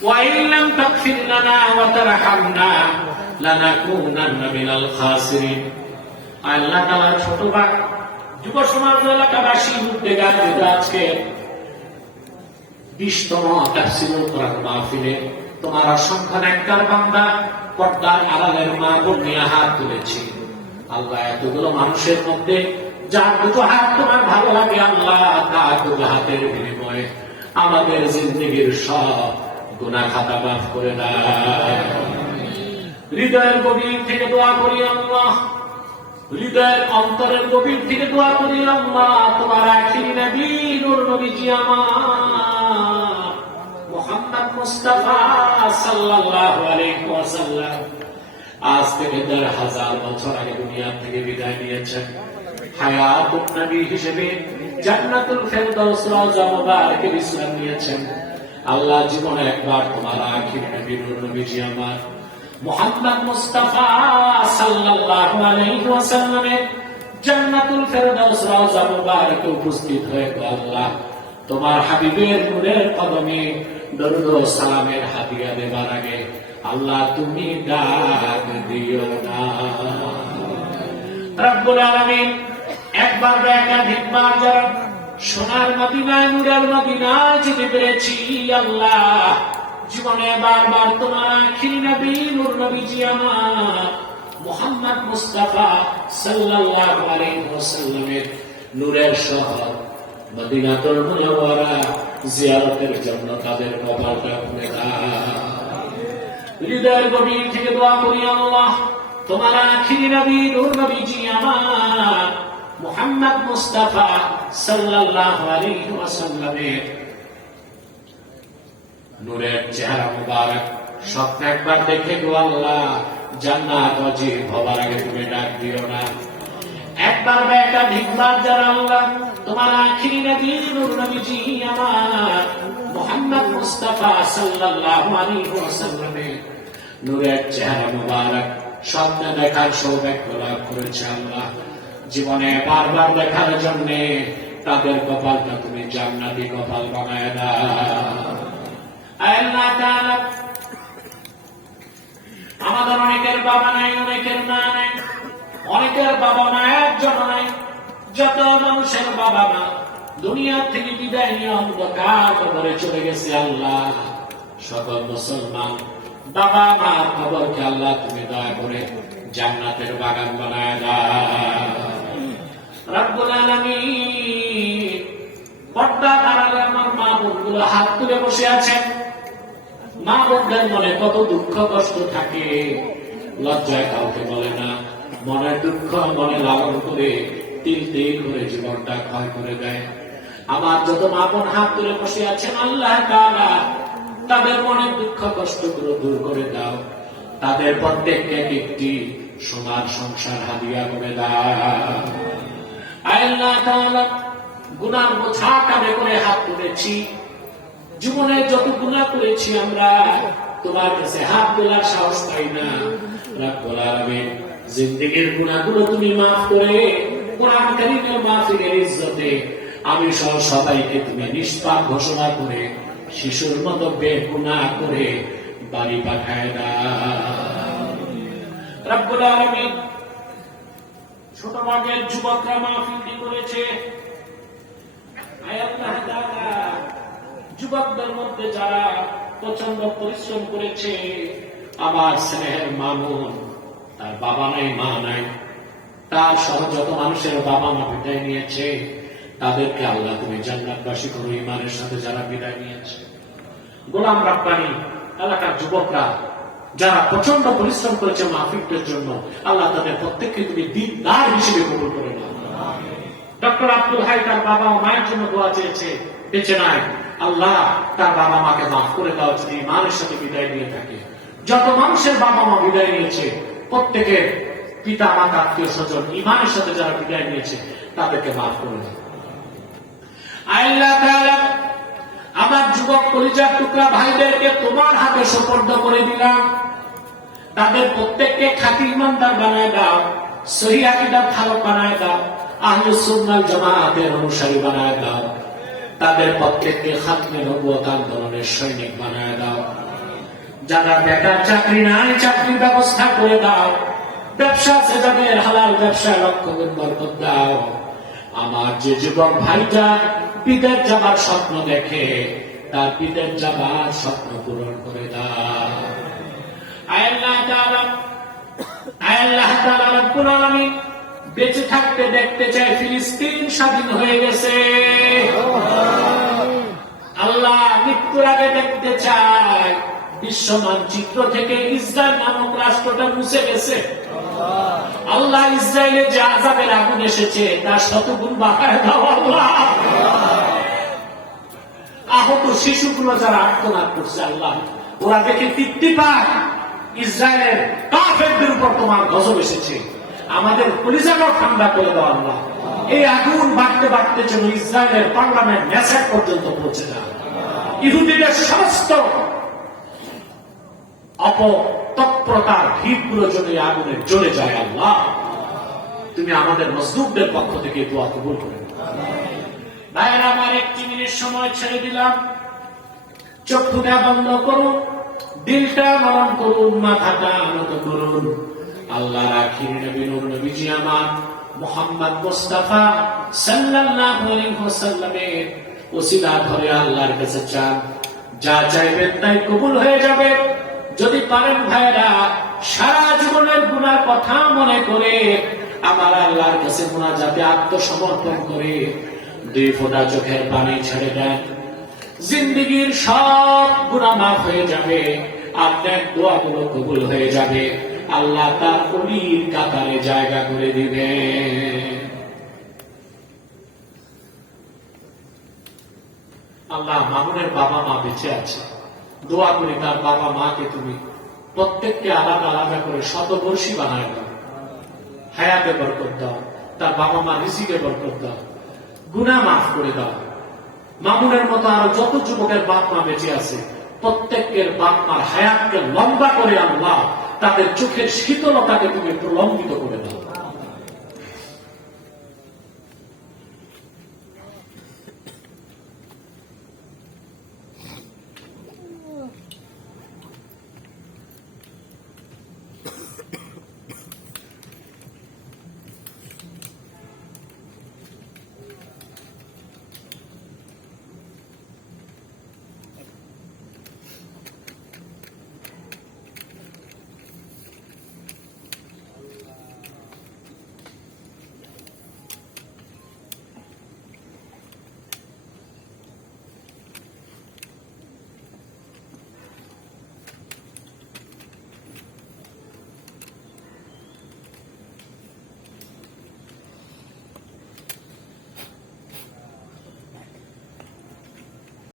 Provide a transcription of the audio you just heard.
وإن لم تغفر لنا وترحمنا لنكونن من الخاسرين আল্লাহ তাআলা ছোট ভাই যুব সমাজ এলাকাবাসী উদ্যোগে আয়োজিত আজকে বিশতম তাফসিরুল কোরআন মাহফিলে তোমার অসংখ্য নেককার বান্দা পর্দার আড়ালের মা বোন নিয়ে হাত তুলেছি আল্লাহ এতগুলো মানুষের মধ্যে যার দুটো হাত তোমার ভালো লাগে আল্লাহ তার দুটো হাতের বিনিময়ে আমাদের জিন্দগির সব গুনাহ খাতা মাফ করে দাও। হৃদয়ের গভীর থেকে দোয়া করি আল্লাহ। হৃদয়ের অন্তরের গভীর থেকে দোয়া করি আল্লাহ। তোমার আখিরি নবী, নূর নবীজি আমার। মুস্তাফা সাল্লাল্লাহু আলাইহি ওয়াসাল্লাম। আজ থেকে দেড় হাজার বছর আগে দুনিয়া থেকে বিদায় নিয়েছেন। হায়াতুন নবী হিসেবে জান্নাতুল ফেরদাউস রওজা মুবারকে বিশ্রাম নিয়েছেন। আল্লাহ জীবনে একবার তোমার আখির নবী নূর নবীজি আমার। মোহাম্মদ মুস্তাফা সাল্লাল্লাহু আলাইহি ওয়াসাল্লামের জান্নাতুল ফেরদাউস রওজা মুবারকে উপস্থিত হয়ে আল্লাহ, তোমার হাবিবের নূরের কদমে দরুদ ও সালামের হাদিয়া দেবার আগে আল্লাহ তুমি ডাক দিও না। রব্বুল আলামিন, একবার বা একাধিকবার যারা সোনার মদিনায়, নূরের মদিনায় যেতে পেরেছি আল্লাহ, জীবনে বারবার তোমার আখিরি নবী, নূর নবীজি আমার, মোহাম্মদ মুস্তাফা সাল্লাল্লাহু আলাইহি ওয়াসাল্লামের নূরের শহর মদিনাতুল মুনাওয়ারা জিয়ারতের জন্য তাদের কপালটা খুলে হৃদয়ের গভীর থেকে দোয়া করি আল্লাহ, তোমার আখিরি নবী, নূর আমার মুহাম্মদ মুস্তাফা সাল্লাল্লাহু নূরের চেহারা মুবারক, স্বপ্ন একবার দেখে গো আল্লাহ, জান্নাত অজিব হবার আগে তুমি ডাক দিও না। একবার বা একাধিকবার যারা আল্লাহ, তোমার আখিরি নবী নবীজি আমার, মোহাম্মদ মুস্তাফা সাল্লাল্লাহু আলাইহি ওয়াসাল্লামের নূরের চেহারা মুবারক, স্বপ্নে দেখার সৌভাগ্য লাভ করেছে আল্লাহ। জীবনে বারবার দেখার জন্য তাদের কপালটা তুমি জান্নাতি কপাল বানায় দাও। আমাদের অনেকের বাবা নাই, অনেকের মা নাই, অনেকের বাবা মা একজন নাই। যত মানুষের বাবা মা, দুনিয়া থেকে বিদায় নিয়ে অন্ধকার কবরে চলে গেছে আল্লাহ। সকল মুসলমান, বাবা মা কবরকে আল্লাহ তুমি দয়া করে জান্নাতের বাগান বানায় দাও। আড়ালে আমার মনে দুঃখ কষ্ট থাকে। মনে যত মা হাত তুলে বসে আছেন, আল্লাহ তাদের মনের দুঃখ কষ্টগুলো দূর করে দাও। তাদের প্রত্যেককে এক একটি সোনার সংসার হাদিয়া করে দাও। আল্লাহ তাআলা গুনার বোঝা কাঁধে করে হাত তুলেছি। জীবনে যত গুণা করেছি আমরা, তোমার কাছে হাত তোলার সাহস পাই না। রব্বুল আলামিন তুমি মাফ করে আমি সহ সবাইকে তুমি নিষ্পাপ ঘোষণা করে, শিশুর মতো বেগুনা করে বাড়ি পাঠায় আলামিন, ছোট ভাগের যুবকরা মাহফিলটি করেছে। যুবকদের মধ্যে যারা প্রচণ্ড পরিশ্রম করেছে, আমার স্নেহের মামুন তার বাবা নাই, মা নাই, তার সহ যত মানুষের বাবা মা বিদায় নিয়েছে, তাদেরকে আল্লাহ তুমি জান্নাতবাসী করো ইমানের সাথে যারা বিদায় নিয়েছে। গোলাম রাব্বানি, এলাকার যুবকরা, যারা প্রচণ্ড পরিশ্রম করেছে মাহফিকদের জন্য, আল্লাহ তাদের প্রত্যেককে তুমি দিনদার হিসেবে কবুল করে নাও। ডক্টর আব্দুল হাই তার বাবা ও মায়ের জন্য দোয়া চেয়েছে, বেঁচে নাই। আল্লাহ তার বাবা মাকে মাফ করে দেওয়া যদি ইমানের সাথে বিদায় দিয়ে থাকে। যত মানুষের বাবা মা বিদায় নিয়েছে প্রত্যেকের পিতা, মাতা, আত্মীয় স্বজন ইমানের সাথে যারা বিদায় নিয়েছে, তাদেরকে মাফ করে আল্লাহ আমার যুবক পরিচয় টুকরা ভাইদেরকে তোমার হাতে সুপর্দ করে দিলাম। তাদের প্রত্যেককে খাঁটি ইমানদার বানায় দাও, সহি আকিদার ধারক বানায় দাও। আহলে অনুসারী বানায় দাও। তাদের প্রত্যেককে খাতমে নবুয়ত আন্দোলনের সৈনিক বানায় দাও। যারা বেকার চাকরি নাই, চাকরির ব্যবস্থা করে দাও। ব্যবসা আছে হালাল লক্ষ্য দাও। আমার যে যুবক ভাইটা বিদেশ যাবার স্বপ্ন দেখে, তার বিদেশ যাবার স্বপ্ন পূরণ করে দাও। আয় আল্লাহ তাআলা বেঁচে থাকতে দেখতে চাই ফিলিস্তিন স্বাধীন হয়ে গেছে। আল্লাহ মৃত্যুর আগে দেখতে চাই বিশ্ব মানচিত্র থেকে ইসরায়েল নামক রাষ্ট্রটা মুছে গেছে। আল্লাহ ইসরায়েলের যে আজাবের আগুন এসেছে, তার শতগুণ আহত শিশুগুলো যারা আর্তনাদ করছে আল্লাহ, ওরা দেখে তৃপ্তি পায়। ইসরায়েলের কাফেরদের উপর তোমার গজব এসেছে। আমাদের পরিচালক ঠান্ডা করে দেওয়া আল্লাহ এই আগুন বাড়তে বাড়তে যেন ইসরায়েলের পার্লামেন্ট মেসেজ পর্যন্ত পৌঁছে যায়। ইহুদিদের সমস্ত অপতৎপরতার ভিড়গুলো যেন এই আগুনে জ্বলে যায়, আল্লাহ। তুমি আমাদের মজদুরদের পক্ষ থেকে দোয়া কবুল করে। ভাইয়েরা, আমার একটি মিনিট সময় ছেড়ে দিলাম। চক্ষুটা বন্ধ করুন, দিলটা নরম করুন, মাথাটা আনত করুন। আল্লাহ রাখির নবী, নূর নবীজি আমার মোহাম্মদ মুস্তাফা সাল্লাল্লাহু আলাইহি ওয়াসাল্লামের ওসিলা ধরে আল্লাহর কাছে চান। যা চাইবেন তাই কবুল হয়ে যাবে। যদি পারেন ভাইরা সারা জীবনের গুনার কথা মনে করে আমার আল্লাহর কাছে মোনাজাতে আত্মসমর্পণ করে দুই ফোঁটা চোখের পানি ছেড়ে দেন। জিন্দগির সব গুণা মাফ হয়ে যাবে। আপনার দোয়াগুলো কবুল হয়ে যাবে। আল্লাহ তার অলির কাতারে জায়গা করে দিবে। আল্লাহ মামুনের বাবা মা বেঁচে আছে। দোয়া করে তার বাবা মাকে তুমি প্রত্যেককে আলাদা আলাদা করে শতবর্ষী বানায় দাও। হায়াতে বরকত দাও। তার বাবা মা রিসিকে বরকত দাও। গুনাহ মাফ করে দাও। মামুনের মতো আরও যত যুবকের বাপ মা বেঁচে আছে, প্রত্যেকের বাপ মার হায়াতকে লম্বা করে আল্লাহ তাদের চোখের শীতলতাকে তুমি প্রলম্বিত করে দাও।